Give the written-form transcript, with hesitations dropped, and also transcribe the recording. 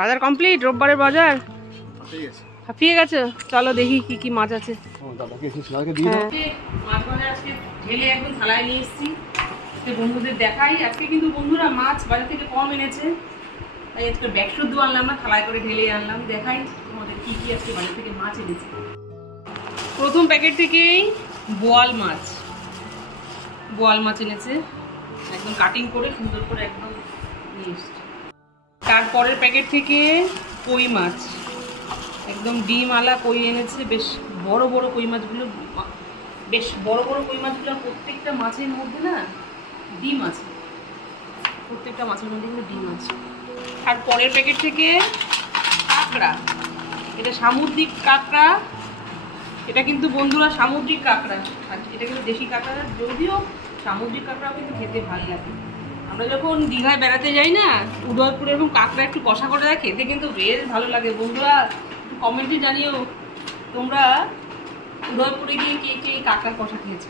বাজার কমপ্লিট, রোববারের বাজার হাঁপিয়ে গেছে। চলো দেখি কি কি মাছ আছে। মাছ বাজার আজকে ঢেলে একদম থালায় নিয়ে এসেছি, বন্ধুদের দেখাই। আজকে কিন্তু বন্ধুরা মাছ বাজার থেকে কম এনেছে, তাই আজকে ব্যাগ শুদ্ধ আনলাম না, থালায় করে ঢেলে আনলাম। দেখাই তোমাদের কি কি আজকে বাজার থেকে মাছ এনেছে। প্রথম প্যাকেট থেকেই বোয়াল মাছ এনেছে, একদম কাটিং করে সুন্দর করে একদম নিয়ে এসছে। তারপরের প্যাকেট থেকে কই মাছ, একদম ডিম আলা কই এনেছে। বেশ বড় বড় কই মাছগুলো, বেশ বড় বড় কই মাছগুলো। প্রত্যেকটা মাছের মধ্যে না ডিম আছে, প্রত্যেকটা মাছের মধ্যে কিন্তু ডিম আছে। আর পরের প্যাকেট থেকে কাঁকড়া, এটা সামুদ্রিক কাঁকড়া। এটা কিন্তু বন্ধুরা সামুদ্রিক কাঁকড়া, আর এটা কিন্তু দেশি কাঁকড়া। যদিও সামুদ্রিক কাঁকড়াও কিন্তু খেতে ভালো লাগে। আমরা যখন দীঘায় বেড়াতে যাই না, উদয়পুরে এরকম কাঁকড়া একটু কষা করে দেয়, খেতে কিন্তু বেশ ভালো লাগে। বন্ধুরা একটু কমেন্টে জানিও তোমরা উদয়পুরে গিয়ে কে কে কাঁকড়া কষা খেয়েছে।